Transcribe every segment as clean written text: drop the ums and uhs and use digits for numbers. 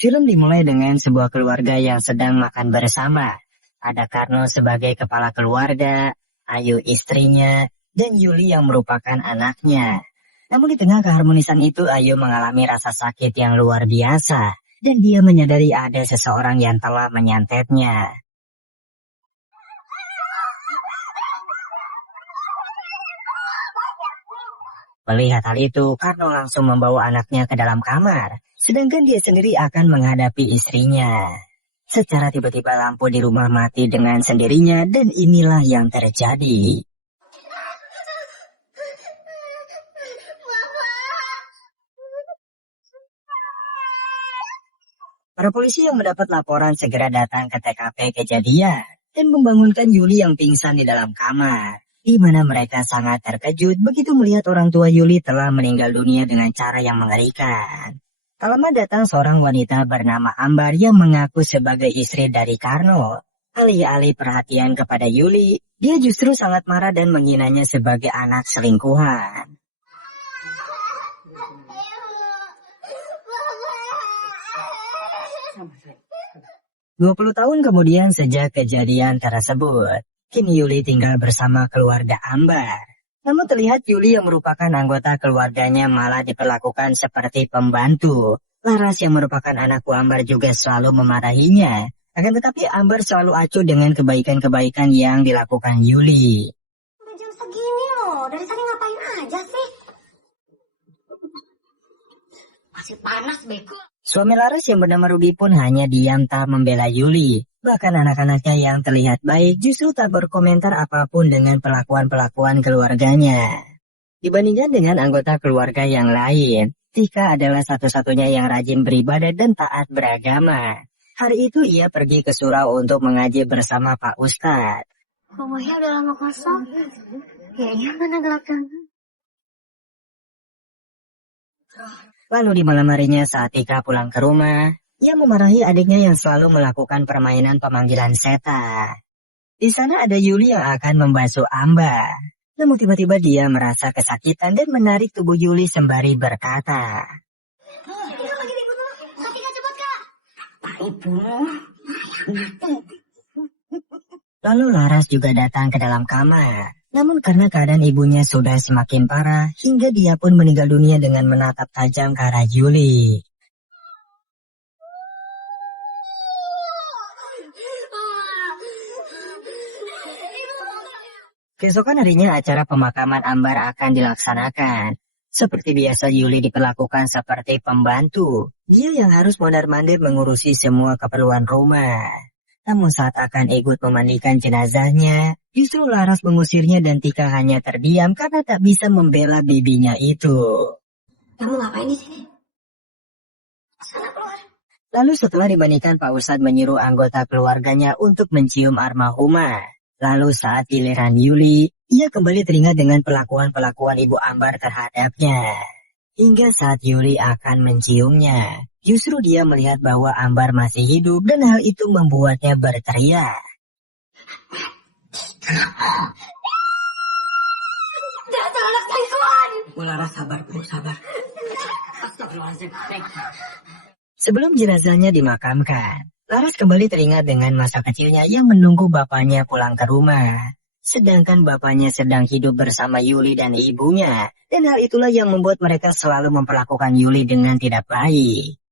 Film dimulai dengan sebuah keluarga yang sedang makan bersama. Ada Karno sebagai kepala keluarga, Ayu istrinya, dan Yuli yang merupakan anaknya. Namun di tengah keharmonisan itu, Ayu mengalami rasa sakit yang luar biasa, dan dia menyadari ada seseorang yang telah menyantetnya. Melihat hal itu, Karno langsung membawa anaknya ke dalam kamar, sedangkan dia sendiri akan menghadapi istrinya. Secara tiba-tiba lampu di rumah mati dengan sendirinya, dan inilah yang terjadi. Para polisi yang mendapat laporan segera datang ke TKP kejadian dan membangunkan Yuli yang pingsan di dalam kamar, di mana mereka sangat terkejut begitu melihat orang tua Yuli telah meninggal dunia dengan cara yang mengerikan. Tak lama datang seorang wanita bernama Ambar yang mengaku sebagai istri dari Karno. Alih-alih perhatian kepada Yuli, dia justru sangat marah dan menghinanya sebagai anak selingkuhan. 20 tahun kemudian sejak kejadian tersebut, kini Yuli tinggal bersama keluarga Ambar. Namun terlihat Yuli yang merupakan anggota keluarganya malah diperlakukan seperti pembantu. Laras yang merupakan anak Ambar juga selalu memarahinya. Akan tetapi Ambar selalu acuh dengan kebaikan-kebaikan yang dilakukan Yuli. Udah jam segini loh, dari tadi ngapain aja sih? Masih panas beko. Suami Laras yang bernama Rudy pun hanya diam tak membela Yuli. Bahkan anak-anaknya yang terlihat baik justru tak berkomentar apapun dengan pelakuan-pelakuan keluarganya. Dibandingkan dengan anggota keluarga yang lain, Tika adalah satu-satunya yang rajin beribadah dan taat beragama. Hari itu ia pergi ke surau untuk mengaji bersama Pak Ustadz. Rumahnya udah lama kosong. Kayaknya mana gelapnya. Lalu di malam harinya saat Tika pulang ke rumah, ia memarahi adiknya yang selalu melakukan permainan pemanggilan setan. Di sana ada Yuli yang akan membasuh Ambar. Namun tiba-tiba dia merasa kesakitan dan menarik tubuh Yuli sembari berkata, Tika lagi dibunuh. Tika cepat kak. Ibu. Lalu Laras juga datang ke dalam kamar. Namun karena keadaan ibunya sudah semakin parah, hingga dia pun meninggal dunia dengan menatap tajam ke arah Yuli. Keesokan harinya acara pemakaman Ambar akan dilaksanakan. Seperti biasa Yuli diperlakukan seperti pembantu. Dia yang harus mondar-mandir mengurusi semua keperluan rumah. Namun saat akan ikut memandikan jenazahnya, justru Laras mengusirnya dan Tika hanya terdiam karena tak bisa membela bibinya itu. Kamu ngapain di sini? Sana keluar. Lalu setelah dimandikan, Pak Ustadz menyuruh anggota keluarganya untuk mencium almarhumah. Lalu saat giliran Yuli, ia kembali teringat dengan pelakuan-pelakuan Ibu Ambar terhadapnya. Hingga saat Yuli akan menciumnya, justru dia melihat bahwa Ambar masih hidup dan hal itu membuatnya berteriak. Dasar anak selingkuhan. Bu Laras sabar, Bu, sabar. Astagfirullahaladzim. Sebelum jenazahnya dimakamkan, Laras kembali teringat dengan masa kecilnya yang menunggu bapaknya pulang ke rumah. Sedangkan bapaknya sedang hidup bersama Yuli dan ibunya, dan hal itulah yang membuat mereka selalu memperlakukan Yuli dengan tidak baik.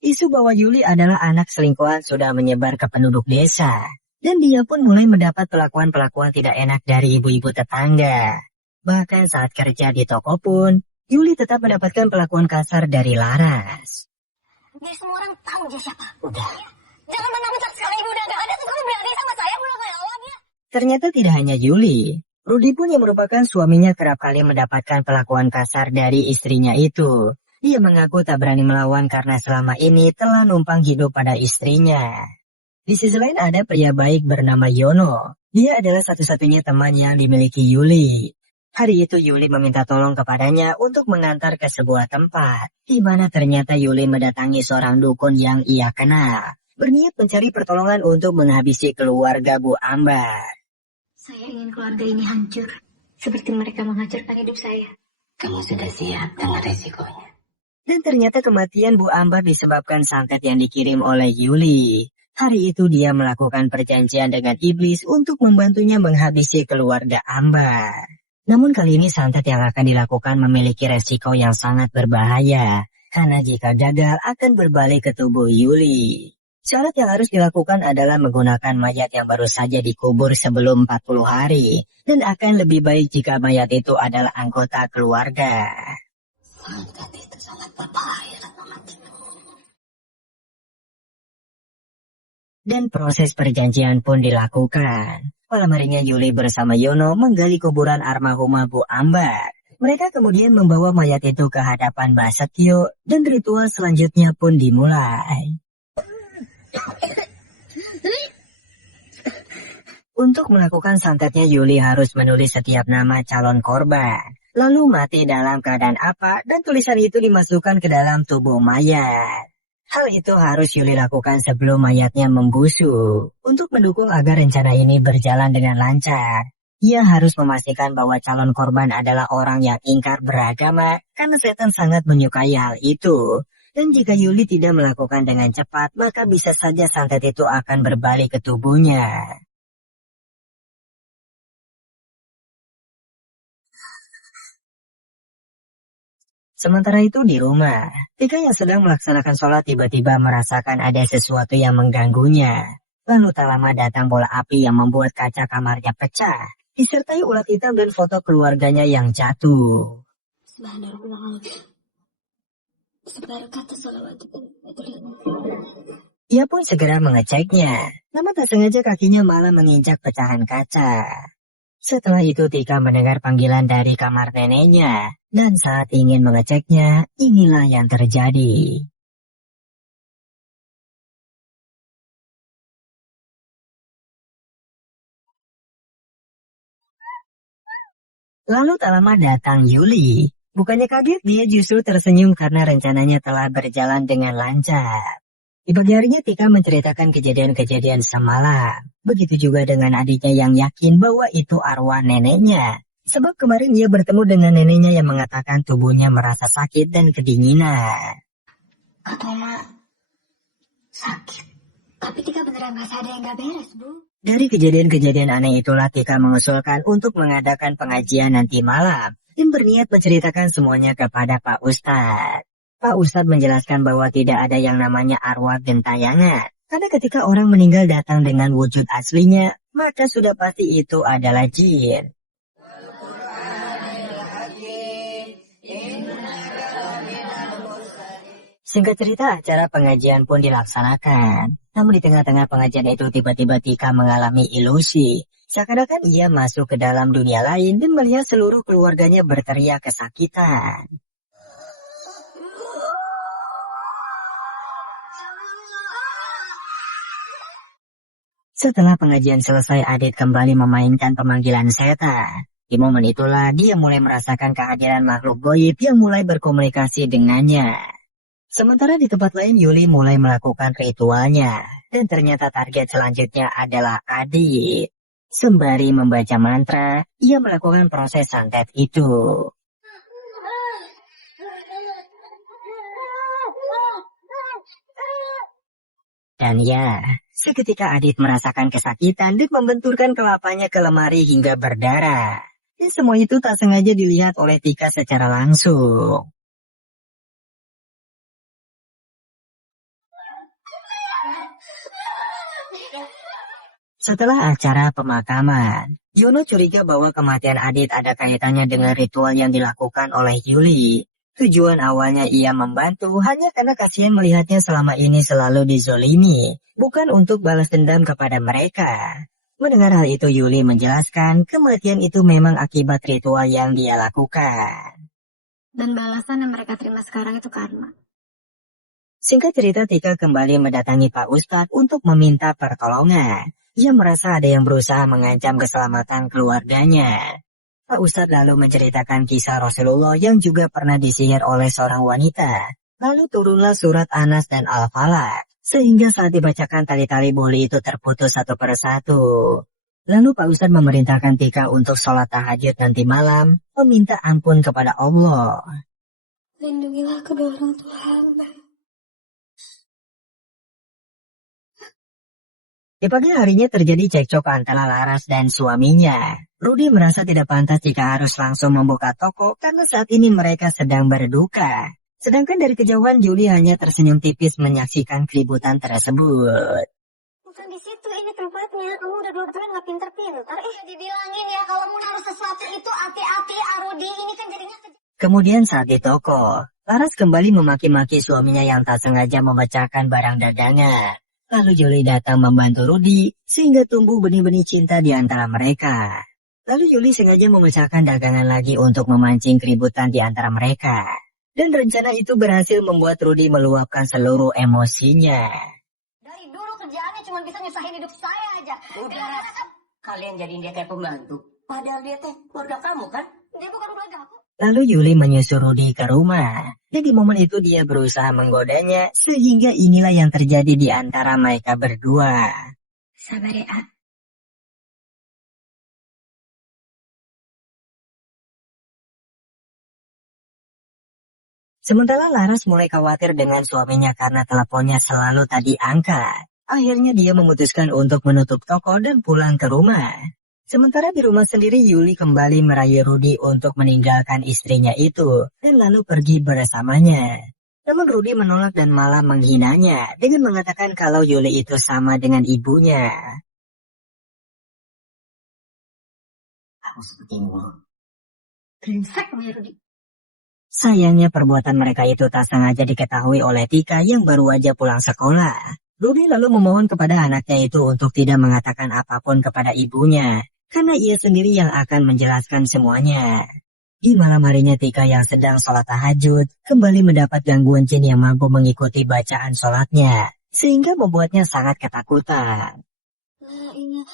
Isu bahwa Yuli adalah anak selingkuhan sudah menyebar ke penduduk desa, dan dia pun mulai mendapat perlakuan-perlakuan tidak enak dari ibu-ibu tetangga. Bahkan saat kerja di toko pun, Yuli tetap mendapatkan perlakuan kasar dari Laras. Biar semua orang tahu dia siapa. Udah. Jangan mentang-mentang sekarang ibu udah gak ada tuh kamu berani sama saya pulang kayak awalnya. Ternyata tidak hanya Yuli, Rudy pun yang merupakan suaminya kerap kali mendapatkan perlakuan kasar dari istrinya itu. Dia mengaku tak berani melawan karena selama ini telah numpang hidup pada istrinya. Di sisi lain ada pria baik bernama Yono. Dia adalah satu-satunya teman yang dimiliki Yuli. Hari itu Yuli meminta tolong kepadanya untuk mengantar ke sebuah tempat, di mana ternyata Yuli mendatangi seorang dukun yang ia kenal, berniat mencari pertolongan untuk menghabisi keluarga Bu Ambar. Saya ingin keluarga ini hancur. seperti mereka menghancurkan hidup saya. Kamu sudah siap dengan resikonya. Dan ternyata kematian Bu Ambar disebabkan santet yang dikirim oleh Yuli. Hari itu dia melakukan perjanjian dengan iblis untuk membantunya menghabisi keluarga Ambar. Namun kali ini santet yang akan dilakukan memiliki resiko yang sangat berbahaya. Karena jika gagal akan berbalik ke tubuh Yuli. Syarat yang harus dilakukan adalah menggunakan mayat yang baru saja dikubur sebelum 40 hari. Dan akan lebih baik jika mayat itu adalah anggota keluarga. Santet itu sangat berbahaya dan mematikan. Dan proses perjanjian pun dilakukan. Malam harinya Yuli bersama Yono menggali kuburan almarhumah Bu Ambar. Mereka kemudian membawa mayat itu ke hadapan Mbak Setio dan ritual selanjutnya pun dimulai. Untuk melakukan santetnya Yuli harus menulis setiap nama calon korban. Lalu mati dalam keadaan apa dan tulisan itu dimasukkan ke dalam tubuh mayat. Hal itu harus Yuli lakukan sebelum mayatnya membusuk. Untuk mendukung agar rencana ini berjalan dengan lancar, ia harus memastikan bahwa calon korban adalah orang yang ingkar beragama karena setan sangat menyukai hal itu. Dan jika Yuli tidak melakukan dengan cepat, maka bisa saja santet itu akan berbalik ke tubuhnya. Sementara itu di rumah, Tika yang sedang melaksanakan sholat tiba-tiba merasakan ada sesuatu yang mengganggunya. Lalu tak lama datang bola api yang membuat kaca kamarnya pecah, disertai ulat hitam dan foto keluarganya yang jatuh. Ia pun segera mengeceknya, namun tak sengaja kakinya malah menginjak pecahan kaca. Setelah itu Tika mendengar panggilan dari kamar neneknya, dan saat ingin mengeceknya, inilah yang terjadi. Lalu tak lama datang Yuli. Bukannya kaget, dia justru tersenyum karena rencananya telah berjalan dengan lancar. Di pagi harinya Tika menceritakan kejadian-kejadian semalam. Begitu juga dengan adiknya yang yakin bahwa itu arwah neneknya. Sebab kemarin ia bertemu dengan neneknya yang mengatakan tubuhnya merasa sakit dan kedinginan. Kata Oma, sakit. Tapi Tika beneran merasa ada yang gak beres, Bu. Dari kejadian-kejadian aneh itulah Tika mengusulkan untuk mengadakan pengajian nanti malam. Dan berniat menceritakan semuanya kepada Pak Ustadz. Pak Ustadz menjelaskan bahwa tidak ada yang namanya arwah gentayangan. Karena ketika orang meninggal datang dengan wujud aslinya, maka sudah pasti itu adalah jin. Singkat cerita, acara pengajian pun dilaksanakan. Namun di tengah-tengah pengajian itu tiba-tiba Tika mengalami ilusi. Seakan-akan ia masuk ke dalam dunia lain dan melihat seluruh keluarganya berteriak kesakitan. Setelah pengajian selesai, Adit kembali memainkan pemanggilan setan. Di momen itulah dia mulai merasakan kehadiran makhluk goib yang mulai berkomunikasi dengannya. Sementara di tempat lain Yuli mulai melakukan ritualnya. Dan ternyata target selanjutnya adalah Adit. Sembari membaca mantra, ia melakukan proses santet itu. Dan ya, seketika Adit merasakan kesakitan dan membenturkan kelapanya ke lemari hingga berdarah. Dan semua itu tak sengaja dilihat oleh Tika secara langsung. Setelah acara pemakaman, Yono curiga bahwa kematian Adit ada kaitannya dengan ritual yang dilakukan oleh Yuli. Tujuan awalnya ia membantu hanya karena kasihan melihatnya selama ini selalu dizolimi, bukan untuk balas dendam kepada mereka. Mendengar hal itu Yuli menjelaskan kematian itu memang akibat ritual yang dia lakukan. Dan balasan yang mereka terima sekarang itu karma. Singkat cerita Tika kembali mendatangi Pak Ustadz untuk meminta pertolongan. Ia merasa ada yang berusaha mengancam keselamatan keluarganya. Pak Ustadz lalu menceritakan kisah Rasulullah yang juga pernah disihir oleh seorang wanita. Lalu turunlah surat Anas dan Al-Falaq, sehingga saat dibacakan tali-tali boli itu terputus satu persatu. Lalu Pak Ustadz memerintahkan Tika untuk sholat tahajud nanti malam, meminta ampun kepada Allah. Lindungilah kedua orang tua hamba. Di pagi harinya terjadi cekcok antara Laras dan suaminya. Rudy merasa tidak pantas jika harus langsung membuka toko karena saat ini mereka sedang berduka. Sedangkan dari kejauhan Julie hanya tersenyum tipis menyaksikan keributan tersebut. Bukan di situ ini tempatnya. Kamu udah dua-duanya nggak pinter-pinter. Dibilangin ya kalau mau naruh sesuatu itu hati-hati, Arudi. Ini kan jadinya Kemudian saat di toko, Laras kembali memaki-maki suaminya yang tak sengaja memecahkan barang dagangan. Lalu Julie datang membantu Rudy sehingga tumbuh benih-benih cinta di antara mereka. Lalu Julie sengaja memecahkan dagangan lagi untuk memancing keributan di antara mereka. Dan rencana itu berhasil membuat Rudy meluapkan seluruh emosinya. dari dulu kerjaannya cuma bisa nyusahin hidup saya aja. Udah, kalian jadiin dia kayak pembantu. Padahal dia teh keluarga kamu kan? Dia bukan keluarga aku. Lalu Yuli menyusul Rudy ke rumah. Dan di momen itu dia berusaha menggodanya sehingga inilah yang terjadi di antara mereka berdua. Sabar ya, A. Sementara Laras mulai khawatir dengan suaminya karena teleponnya selalu tak diangkat. Akhirnya dia memutuskan untuk menutup toko dan pulang ke rumah. Sementara di rumah sendiri Yuli kembali merayu Rudy untuk meninggalkan istrinya itu dan lalu pergi bersamanya. Namun Rudy menolak dan malah menghinanya dengan mengatakan kalau Yuli itu sama dengan ibunya. Aku seperti mulu. Brengsek kamu ya, Rudi. Sayangnya perbuatan mereka itu tak sengaja diketahui oleh Tika yang baru aja pulang sekolah. Rudy lalu memohon kepada anaknya itu untuk tidak mengatakan apapun kepada ibunya, karena ia sendiri yang akan menjelaskan semuanya. Di malam harinya Tika yang sedang sholat tahajud kembali mendapat gangguan jin yang mampu mengikuti bacaan sholatnya, sehingga membuatnya sangat ketakutan. Nah, ini.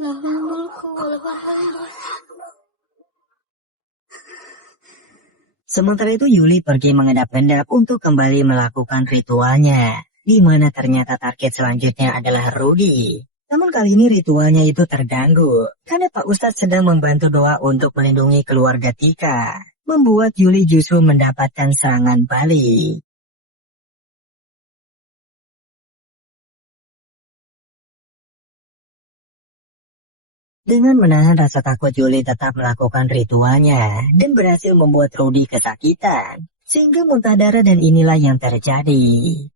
Lahul mulku walahul hamdu. Sementara itu Yuli pergi mengendap-endap untuk kembali melakukan ritualnya, di mana ternyata target selanjutnya adalah Rudy. Namun kali ini ritualnya itu terganggu, karena Pak Ustadz sedang membantu doa untuk melindungi keluarga Tika, membuat Yuli justru mendapatkan serangan balik. Dengan menahan rasa takut Yuli tetap melakukan ritualnya dan berhasil membuat Rudy kesakitan, sehingga muntah darah dan inilah yang terjadi.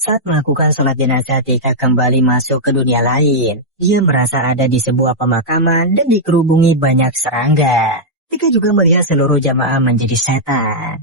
Saat melakukan sholat jenazah, Tika kembali masuk ke dunia lain. Dia merasa ada di sebuah pemakaman dan dikerubungi banyak serangga. Tika juga melihat seluruh jamaah menjadi setan.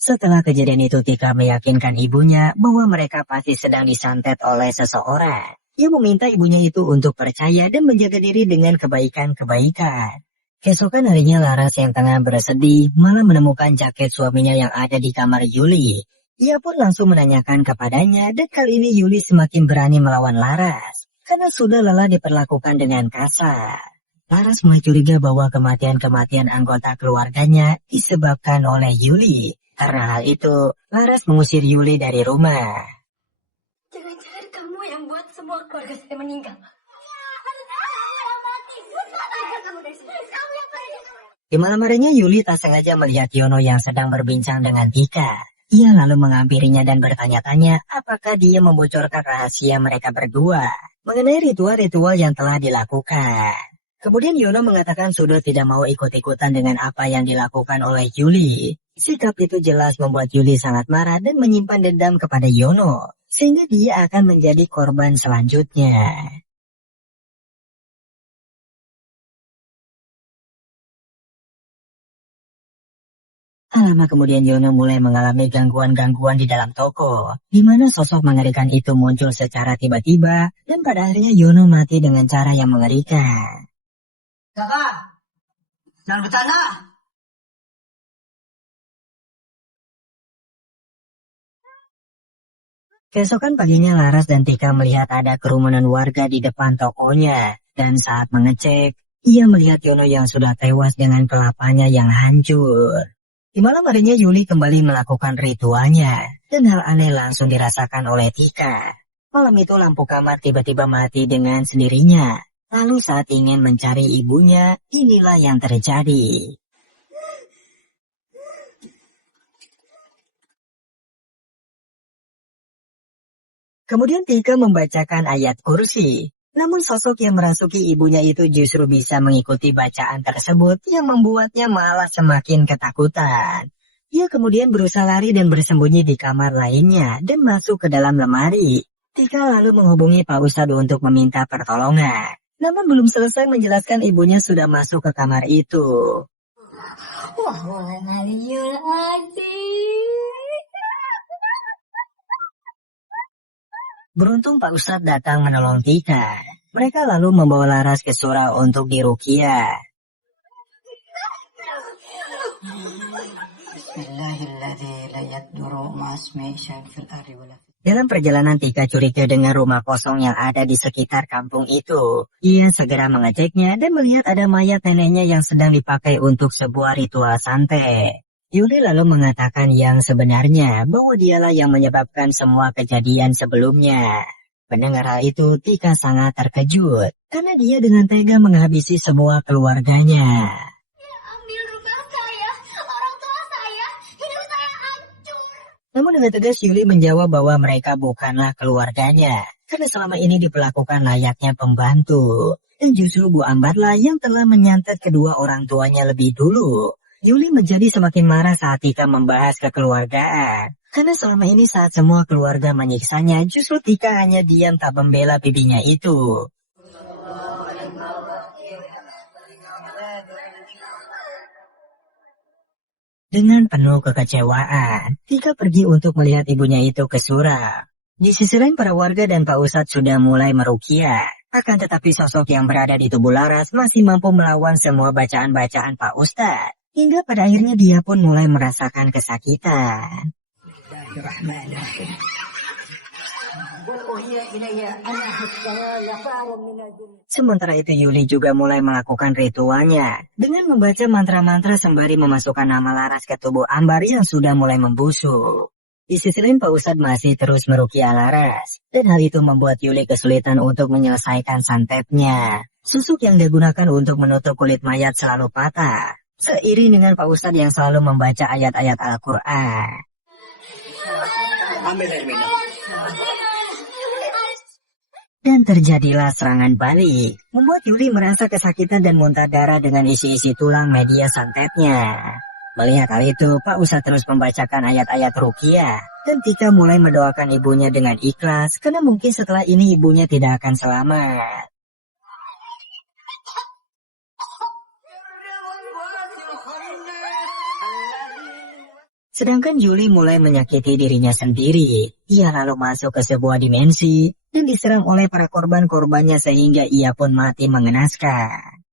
Setelah kejadian itu, Tika meyakinkan ibunya bahwa mereka pasti sedang disantet oleh seseorang. Ia meminta ibunya itu untuk percaya dan menjaga diri dengan kebaikan-kebaikan. Keesokan harinya Laras yang tengah bersedih malah menemukan jaket suaminya yang ada di kamar Yuli. Ia pun langsung menanyakan kepadanya dan kali ini Yuli semakin berani melawan Laras karena sudah lelah diperlakukan dengan kasar. Laras mulai curiga bahwa kematian-kematian anggota keluarganya disebabkan oleh Yuli. Karena hal itu, Laras mengusir Yuli dari rumah. Jangan-jangan kamu yang buat semua keluarga saya meninggal. Di malam harinya Yuli tak sengaja melihat Yono yang sedang berbincang dengan Tika. Ia lalu menghampirinya dan bertanya-tanya apakah dia membocorkan rahasia mereka berdua mengenai ritual-ritual yang telah dilakukan. Kemudian Yono mengatakan sudah tidak mau ikut-ikutan dengan apa yang dilakukan oleh Yuli. Sikap itu jelas membuat Yuli sangat marah dan menyimpan dendam kepada Yono, sehingga dia akan menjadi korban selanjutnya. Lama kemudian Yono mulai mengalami gangguan-gangguan di dalam toko, di mana sosok mengerikan itu muncul secara tiba-tiba, dan pada akhirnya Yono mati dengan cara yang mengerikan. Kakak, jangan bercanda. Keesokan paginya Laras dan Tika melihat ada kerumunan warga di depan tokonya. Dan saat mengecek, ia melihat Yono yang sudah tewas dengan kelapanya yang hancur. Di malam harinya Yuli kembali melakukan ritualnya. Dan hal aneh langsung dirasakan oleh Tika. Malam itu lampu kamar tiba-tiba mati dengan sendirinya. Lalu saat ingin mencari ibunya, inilah yang terjadi. Kemudian Tika membacakan ayat kursi. Namun sosok yang merasuki ibunya itu justru bisa mengikuti bacaan tersebut yang membuatnya malah semakin ketakutan. Ia kemudian berusaha lari dan bersembunyi di kamar lainnya dan masuk ke dalam lemari. Tika lalu menghubungi Pak Ustadz untuk meminta pertolongan. Namun belum selesai menjelaskan ibunya sudah masuk ke kamar itu. Beruntung Pak Ustadz datang menolong Tika. Mereka lalu membawa Laras ke surau untuk diruqyah. Dalam perjalanan Tika curiga dengan rumah kosong yang ada di sekitar kampung itu. Ia segera mengeceknya dan melihat ada mayat neneknya yang sedang dipakai untuk sebuah ritual santet. Yuli lalu mengatakan yang sebenarnya bahwa dialah yang menyebabkan semua kejadian sebelumnya. Mendengar hal itu, Tika sangat terkejut karena dia dengan tega menghabisi semua keluarganya. Ambil rumah saya, orang tua saya, hidup saya hancur. Namun dengan tegas Yuli menjawab bahwa mereka bukanlah keluarganya karena selama ini diperlakukan layaknya pembantu. Dan justru Bu Ambarlah yang telah menyantet kedua orang tuanya lebih dulu. Yuli menjadi semakin marah saat Tika membahas kekeluargaan. Karena selama ini saat semua keluarga menyiksanya, justru Tika hanya diam tak membela bibinya itu. Dengan penuh kekecewaan, Tika pergi untuk melihat ibunya itu ke surau. Di sisi lain para warga dan Pak Ustadz sudah mulai meruqyah. Akan tetapi sosok yang berada di tubuh Laras masih mampu melawan semua bacaan-bacaan Pak Ustadz. Hingga pada akhirnya dia pun mulai merasakan kesakitan. Sementara itu Yuli juga mulai melakukan ritualnya dengan membaca mantra-mantra sembari memasukkan nama Laras ke tubuh Ambar yang sudah mulai membusuk. Di sisi lain Pak Ustadz masih terus meruqyah Laras dan hal itu membuat Yuli kesulitan untuk menyelesaikan santetnya. Susuk yang digunakan untuk menutup kulit mayat selalu patah. Seiring dengan Pak Ustadz yang selalu membaca ayat-ayat Al-Quran. Dan terjadilah serangan balik, membuat Yuli merasa kesakitan dan muntah darah dengan isi-isi tulang media santetnya. Melihat hal itu, Pak Ustadz terus membacakan ayat-ayat ruqyah, dan Tika mulai mendoakan ibunya dengan ikhlas, karena mungkin setelah ini ibunya tidak akan selamat. Sedangkan Yuli mulai menyakiti dirinya sendiri. Ia lalu masuk ke sebuah dimensi dan diserang oleh para korban-korbannya sehingga ia pun mati mengenaskan.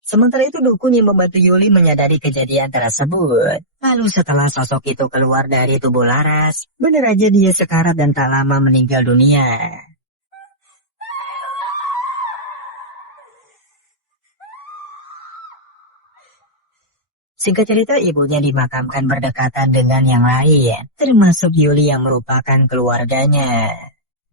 Sementara itu dukun yang membantu Yuli menyadari kejadian tersebut. Lalu setelah sosok itu keluar dari tubuh Laras, benar aja dia sekarat dan tak lama meninggal dunia. Singkat cerita, ibunya dimakamkan berdekatan dengan yang lain, termasuk Yuli yang merupakan keluarganya.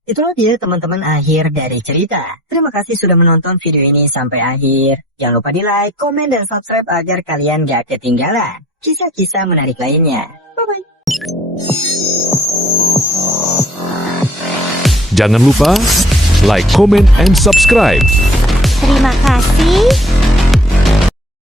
Itulah dia teman-teman akhir dari cerita. Terima kasih sudah menonton video ini sampai akhir. Jangan lupa di like, komen, dan subscribe agar kalian gak ketinggalan kisah-kisah menarik lainnya. Bye-bye. Jangan lupa like, comment, and subscribe. Terima kasih.